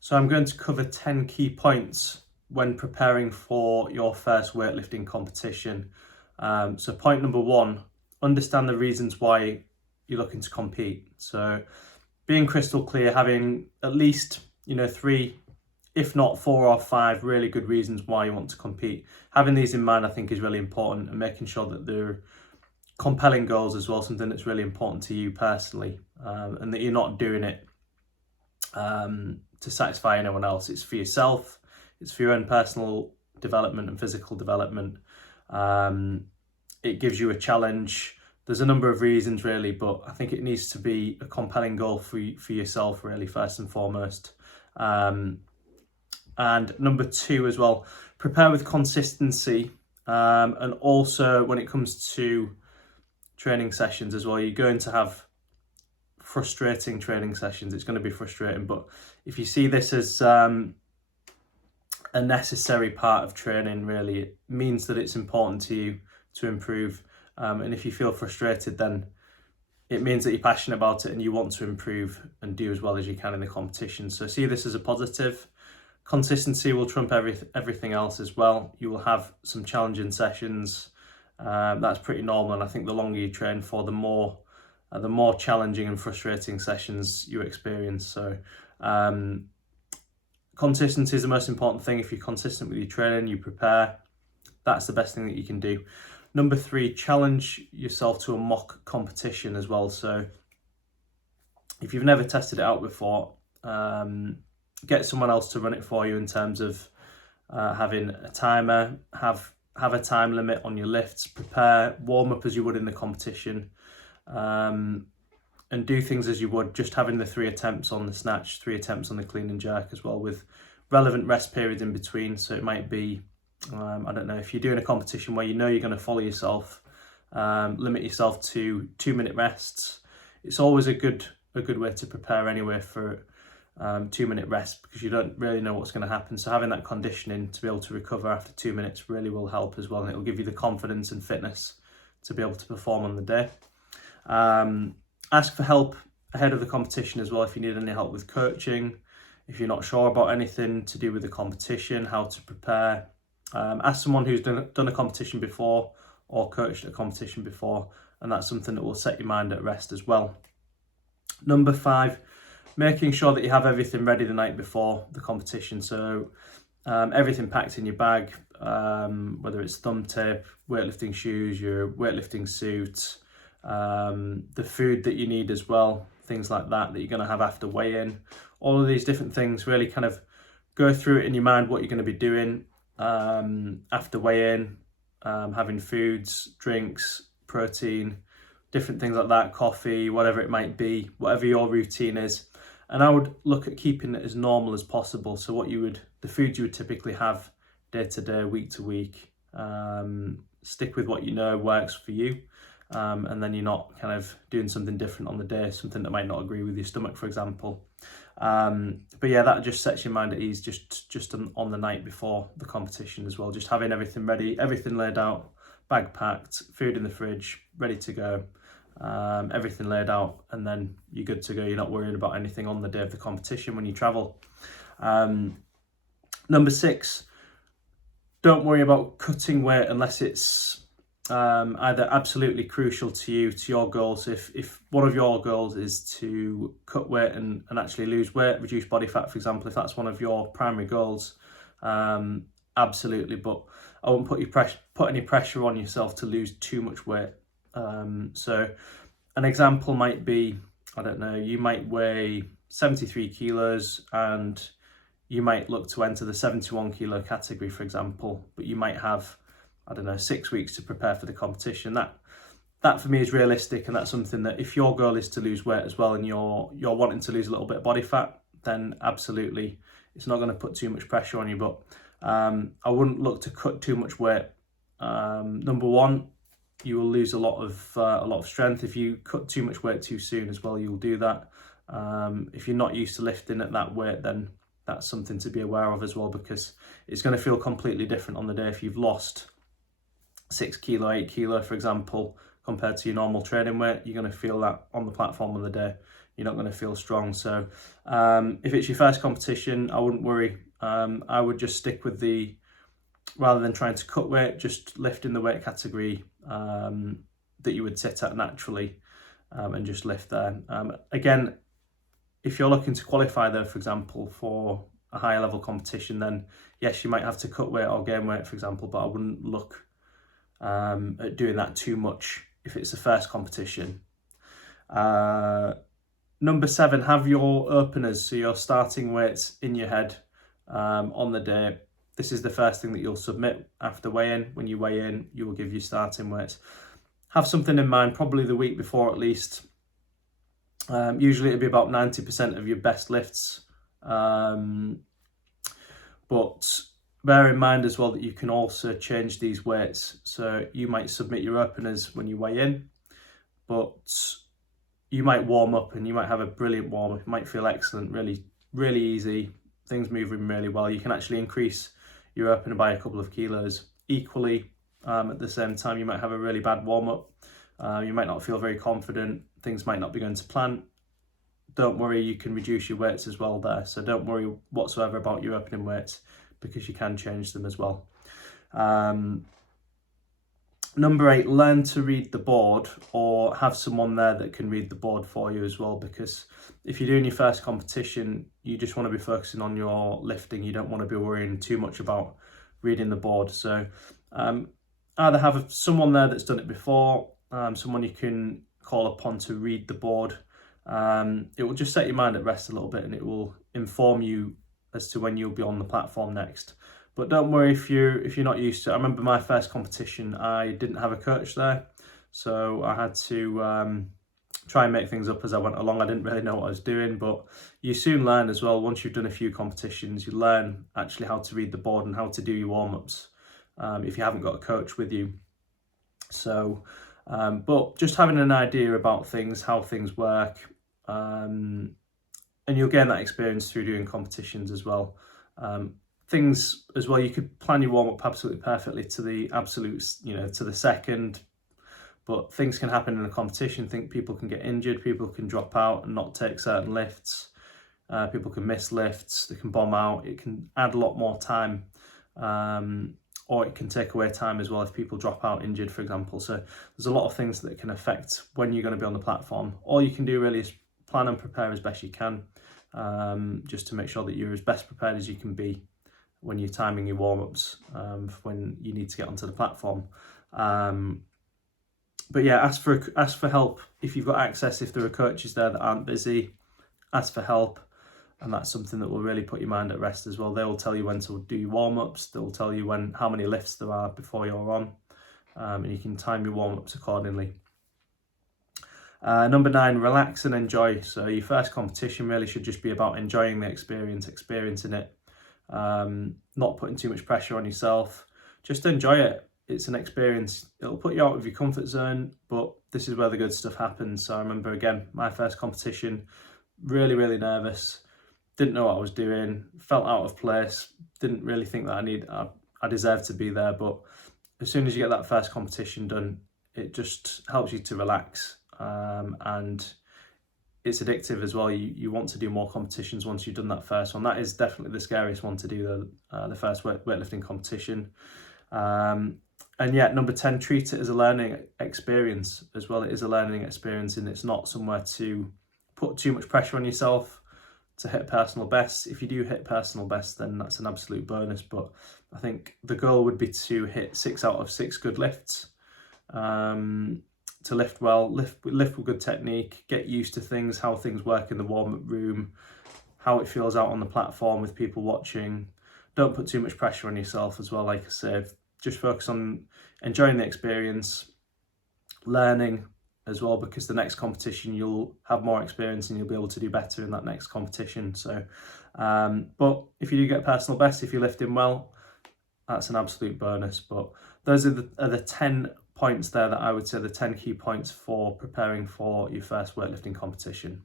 So I'm going to cover 10 key points when preparing for your first weightlifting competition. So point number one, understand the reasons why you're looking to compete. So being crystal clear, having at least, 3, if not 4 or 5 really good reasons why you want to compete. Having these in mind, I think, is really important, and making sure that they're compelling goals as well, something that's really important to you personally, and that you're not doing it to satisfy anyone else. It's for yourself, it's for your own personal development and physical development. It gives you a challenge. There's a number of reasons really, but I think it needs to be a compelling goal for yourself really, first and foremost. And number 2 as well, prepare with consistency, and also when it comes to training sessions as well, you're going to have frustrating training sessions. It's going to be frustrating, but if you see this as a necessary part of training, really, it means that it's important to you to improve. And if you feel frustrated, then it means that you're passionate about it and you want to improve and do as well as you can in the competition. So see this as a positive. Consistency will trump everything else as well. You will have some challenging sessions. That's pretty normal, and I think the longer you train for, the more challenging and frustrating sessions you experience. So consistency is the most important thing. If you're consistent with your training, you prepare, that's the best thing that you can do. Number 3, challenge yourself to a mock competition as well. So if you've never tested it out before, get someone else to run it for you in terms of having a timer, have a time limit on your lifts, prepare, warm up as you would in the competition, and do things as you would, just having the 3 attempts on the snatch, 3 attempts on the clean and jerk as well, with relevant rest periods in between. So it might be, I don't know, if you're doing a competition where you know you're going to follow yourself, limit yourself to 2-minute rests. It's always a good way to prepare anyway for 2-minute rest, because you don't really know what's going to happen. So having that conditioning to be able to recover after 2 minutes really will help as well, and it'll give you the confidence and fitness to be able to perform on the day. Ask for help ahead of the competition as well if you need any help with coaching, if you're not sure about anything to do with the competition, how to prepare. Ask someone who's done a competition before or coached a competition before, and that's something that will set your mind at rest as well. Number 5, making sure that you have everything ready the night before the competition. So everything packed in your bag, whether it's thumb tape, weightlifting shoes, your weightlifting suit, the food that you need as well, things like that you're going to have after weigh-in. All of these different things, really kind of go through it in your mind, what you're going to be doing after weigh-in, having foods, drinks, protein, different things like that, coffee, whatever it might be, whatever your routine is. And I would look at keeping it as normal as possible. So the foods you would typically have day to day, week to week, stick with what you know works for you. And then you're not kind of doing something different on the day, something that might not agree with your stomach, for example. But yeah, that just sets your mind at ease just on the night before the competition as well. Just having everything ready, everything laid out, bag packed, food in the fridge, ready to go. Everything laid out, and then you're good to go. You're not worried about anything on the day of the competition when you travel. Number 6, don't worry about cutting weight unless it's either absolutely crucial to you, to your goals. If one of your goals is to cut weight and actually lose weight, reduce body fat, for example, if that's one of your primary goals, absolutely. But I won't put any pressure on yourself to lose too much weight. So an example might be, I don't know, you might weigh 73 kilos and you might look to enter the 71 kilo category, for example, but you might have, I don't know, 6 weeks to prepare for the competition. That for me is realistic, and that's something that if your goal is to lose weight as well and you're wanting to lose a little bit of body fat, then absolutely it's not going to put too much pressure on you. But I wouldn't look to cut too much weight. Number 1, you will lose a lot of strength. If you cut too much weight too soon as well, you'll do that. If you're not used to lifting at that weight, then that's something to be aware of as well, because it's going to feel completely different on the day if you've lost 6 kilo, 8 kilo, for example, compared to your normal training weight. You're going to feel that on the platform on the day. you're not going to feel strong. So if it's your first competition, I wouldn't worry. I would just stick with rather than trying to cut weight, just lift in the weight category that you would sit at naturally, and just lift there. Again, if you're looking to qualify though, for example, for a higher level competition, then yes, you might have to cut weight or gain weight, for example, but I wouldn't look at doing that too much if it's the first competition. Number 7, have your openers, so your starting weights in your head on the day. This is the first thing that you'll submit after weigh-in. When you weigh in, you will give your starting weights. Have something in mind, probably the week before at least. Usually it'll be about 90% of your best lifts. But bear in mind as well that you can also change these weights. So you might submit your openers when you weigh in, but you might warm up and you might have a brilliant warm up. It might feel excellent, really, really easy. Things moving really well. You can actually increase your opener by a couple of kilos. Equally, at the same time, you might have a really bad warm up. You might not feel very confident. Things might not be going to plan. Don't worry, you can reduce your weights as well there. So don't worry whatsoever about your opening weights, because you can change them as well. Number 8, learn to read the board, or have someone there that can read the board for you as well, because if you're doing your first competition, you just want to be focusing on your lifting. You don't want to be worrying too much about reading the board. So either have someone there that's done it before, someone you can call upon to read the board. It will just set your mind at rest a little bit, and it will inform you as to when you'll be on the platform next. But don't worry if you're not used to it. I remember my first competition, I didn't have a coach there, so I had to try and make things up as I went along. I didn't really know what I was doing, but you soon learn as well. Once you've done a few competitions, you learn actually how to read the board and how to do your warm-ups if you haven't got a coach with you. So, but just having an idea about things, how things work, and you'll gain that experience through doing competitions as well. Things as well, you could plan your warm-up absolutely perfectly to the absolute, to the second, but things can happen in a competition. People can get injured, people can drop out and not take certain lifts, people can miss lifts, they can bomb out. It can add a lot more time, or it can take away time as well if people drop out injured, for example. So there's a lot of things that can affect when you're going to be on the platform. All you can do really is plan and prepare as best you can, just to make sure that you're as best prepared as you can be when you're timing your warm-ups, when you need to get onto the platform. But yeah, ask for help if you've got access. If there are coaches there that aren't busy, ask for help, and that's something that will really put your mind at rest as well. They will tell you when to do your warm-ups. They'll tell you how many lifts there are before you're on, and you can time your warm-ups accordingly. Number 9, relax and enjoy. So your first competition really should just be about enjoying the experience, experiencing it, not putting too much pressure on yourself. Just enjoy it. It's an experience. It'll put you out of your comfort zone, but this is where the good stuff happens. So I remember, again, my first competition, really, really nervous, didn't know what I was doing, felt out of place, didn't really think that I deserved to be there. But as soon as you get that first competition done, it just helps you to relax, and it's addictive as well. You want to do more competitions once you've done that first one. That is definitely the scariest one to do, the first weightlifting competition. And yet, number 10, treat it as a learning experience as well. It is a learning experience, and it's not somewhere to put too much pressure on yourself to hit personal bests. If you do hit personal bests, then that's an absolute bonus. But I think the goal would be to hit 6 out of 6 good lifts, to lift well, lift with good technique, get used to things, how things work in the warm-up room, how it feels out on the platform with people watching. Don't put too much pressure on yourself as well. Like I said, just focus on enjoying the experience, learning as well, because the next competition you'll have more experience and you'll be able to do better in that next competition. So, but if you do get personal best, if you're lifting well, that's an absolute bonus. But those are the 10 points there that I would say the 10 key points for preparing for your first weightlifting competition.